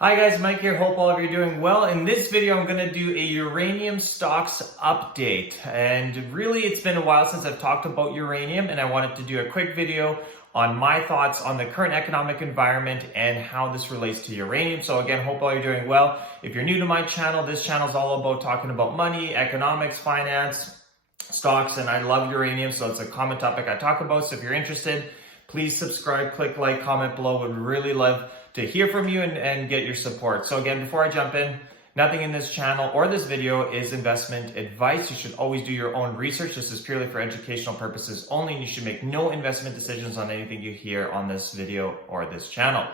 Hi guys, Mike here. Hope all of you are doing well. In this video, I'm going to do a uranium stocks update. And really, it's been a while since I've talked about uranium, and I wanted to do a quick video on my thoughts on the current economic environment and how this relates to uranium. So again, hope all you're doing well. If you're new to my channel, this channel is all about talking about money, economics, finance, stocks, and I love uranium, so it's a common topic I talk about. So if you're interested, please subscribe, click like, comment below. Would really love to hear from you and get your support. So again, before I jump in, nothing in this channel or this video is investment advice. You should always do your own research. This is purely for educational purposes only, and you should make no investment decisions on anything you hear on this video or this channel.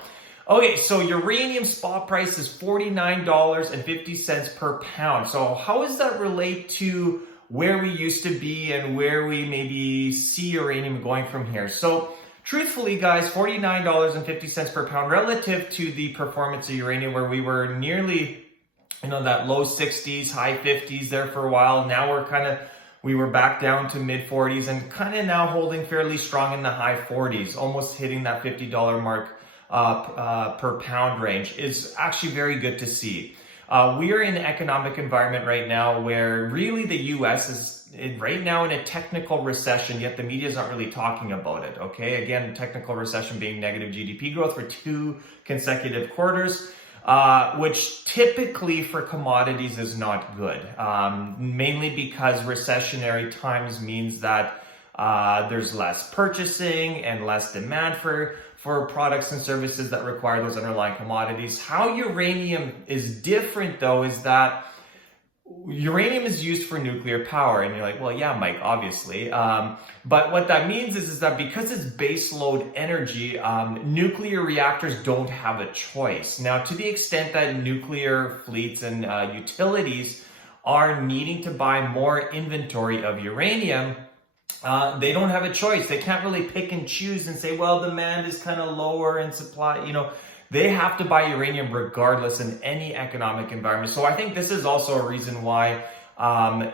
Okay, so uranium spot price is $49.50 per pound. So how does that relate to where we used to be and where we maybe see uranium going from here? So truthfully, guys, $49.50 per pound relative to the performance of uranium, where we were nearly, that low 60s, high 50s there for a while. Now we were back down to mid 40s and kind of now holding fairly strong in the high 40s, almost hitting that $50 mark per pound range is actually very good to see. We are in an economic environment right now where really the US is right now in a technical recession, yet the media is not really talking about it, okay? Again, technical recession being negative GDP growth for 2 consecutive quarters, which typically for commodities is not good, mainly because recessionary times means that there's less purchasing and less demand for products and services that require those underlying commodities. How uranium is different, though, is that uranium is used for nuclear power. And you're like, well, yeah, Mike, obviously. But what that means is that because it's baseload energy, nuclear reactors don't have a choice. Now, to the extent that nuclear fleets and utilities are needing to buy more inventory of uranium, they don't have a choice. They can't really pick and choose and say, well, demand is kind of lower and supply, they have to buy uranium regardless in any economic environment. So I think this is also a reason why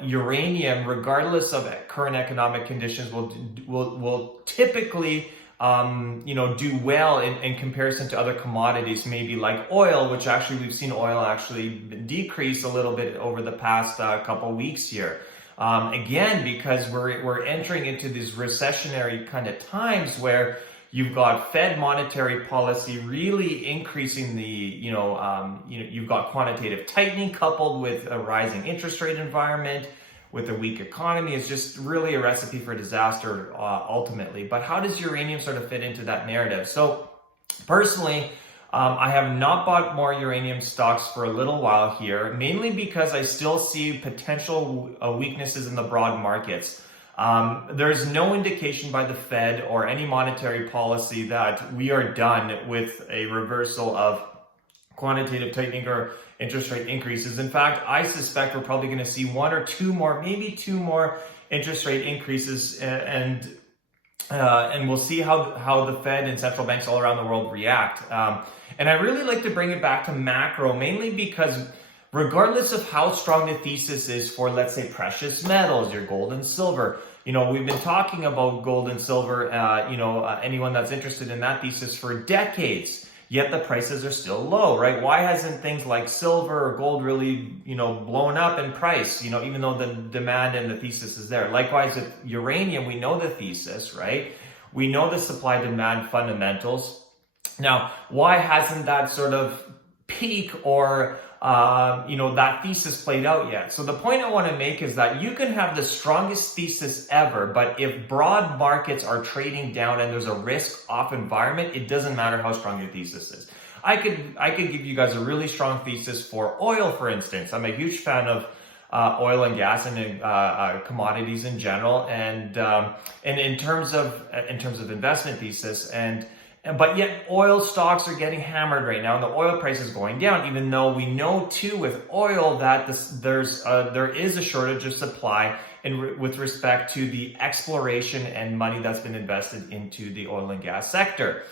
uranium, regardless of current economic conditions, will typically do well in comparison to other commodities, maybe like oil, which actually we've seen oil actually decrease a little bit over the past couple weeks here. Again, because we're entering into these recessionary kind of times where you've got Fed monetary policy really increasing you've got quantitative tightening coupled with a rising interest rate environment with a weak economy. Is just really a recipe for disaster ultimately. But how does uranium sort of fit into that narrative? So personally, I have not bought more uranium stocks for a little while here, mainly because I still see potential weaknesses in the broad markets. There's no indication by the Fed or any monetary policy that we are done with a reversal of quantitative tightening or interest rate increases. In fact, I suspect we're probably going to see 1 or 2 more, maybe 2 more interest rate increases, and we'll see how the Fed and central banks all around the world react. And I really like to bring it back to macro, mainly because regardless of how strong the thesis is for, let's say, precious metals, your gold and silver, we've been talking about gold and silver, anyone that's interested in that thesis for decades, yet the prices are still low, right? Why hasn't things like silver or gold really, blown up in price, even though the demand and the thesis is there? Likewise, with uranium, we know the thesis, right? We know the supply-demand fundamentals. Now, why hasn't that sort of peak or that thesis played out yet? So the point I want to make is that you can have the strongest thesis ever, but if broad markets are trading down and there's a risk-off environment, it doesn't matter how strong your thesis is. I could give you guys a really strong thesis for oil, for instance. I'm a huge fan of oil and gas and commodities in general, and in terms of investment thesis, but yet oil stocks are getting hammered right now and the oil price is going down, even though we know too with oil that there is a shortage of supply with respect to the exploration and money that's been invested into the oil and gas sector.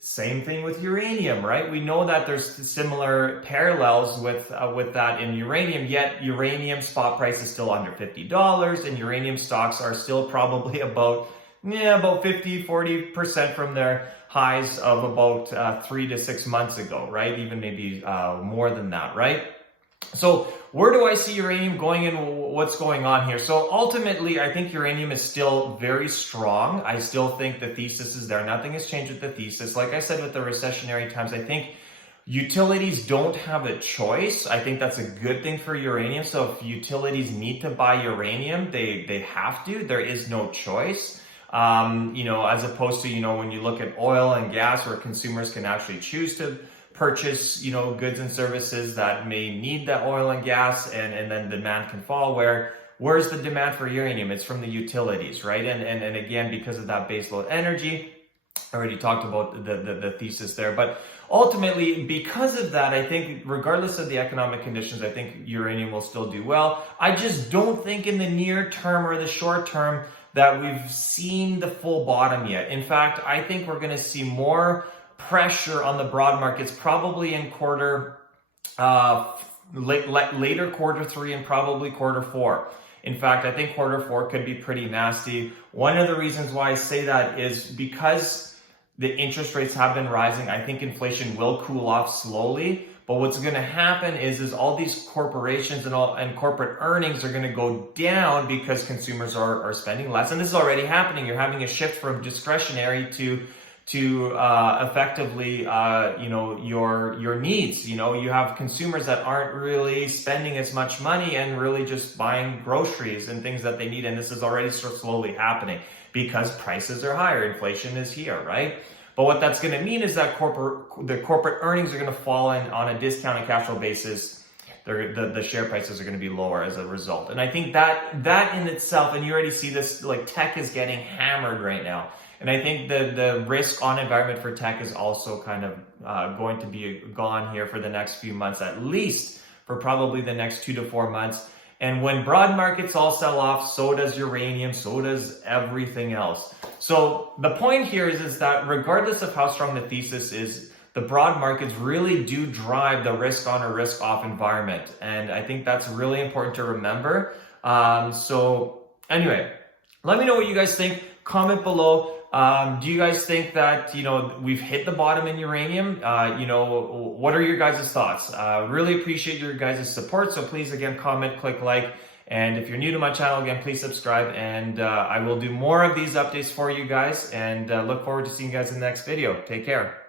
Same thing with uranium, right? We know that there's similar parallels with that in uranium, yet uranium spot price is still under $50 and uranium stocks are still probably about about 50-40% from their highs of about 3 to 6 months ago, right? Even maybe more than that, right? So where do I see uranium going and what's going on here? So ultimately, I think uranium is still very strong. I still think the thesis is there. Nothing has changed with the thesis. Like I said, with the recessionary times, I think utilities don't have a choice. I think that's a good thing for uranium. So if utilities need to buy uranium, they have to. There is no choice. As opposed to, when you look at oil and gas, where consumers can actually choose to purchase, goods and services that may need that oil and gas, and then demand can fall. Where's the demand for uranium? It's from the utilities, right? And again, because of that baseload energy, I already talked about the thesis there. But ultimately, because of that, I think regardless of the economic conditions, I think uranium will still do well. I just don't think in the near term or the short term that we've seen the full bottom yet. In fact, I think we're going to see more pressure on the broad markets probably in later quarter 3 and probably quarter 4. In fact, I think quarter 4 could be pretty nasty. One of the reasons why I say that is because the interest rates have been rising. I think inflation will cool off slowly. But what's going to happen is all these corporations and corporate earnings are going to go down because consumers are spending less. And this is already happening. You're having a shift from discretionary to effectively, your needs. You have consumers that aren't really spending as much money and really just buying groceries and things that they need. And this is already slowly happening because prices are higher. Inflation is here, right? But what that's going to mean is that the corporate earnings are going to fall in on a discounted cash flow basis. The share prices are going to be lower as a result. And I think that in itself, and you already see this, like tech is getting hammered right now. And I think the risk on environment for tech is also kind of going to be gone here for the next few months, at least for probably the next 2 to 4 months. And when broad markets all sell off, so does uranium, so does everything else. So the point here is that regardless of how strong the thesis is, the broad markets really do drive the risk on or risk off environment. And I think that's really important to remember. So anyway, let me know what you guys think. Comment below. Do you guys think that, we've hit the bottom in uranium? What are your guys' thoughts? Really appreciate your guys' support. So please, again, comment, click like. And if you're new to my channel, again, please subscribe. And I will do more of these updates for you guys. And look forward to seeing you guys in the next video. Take care.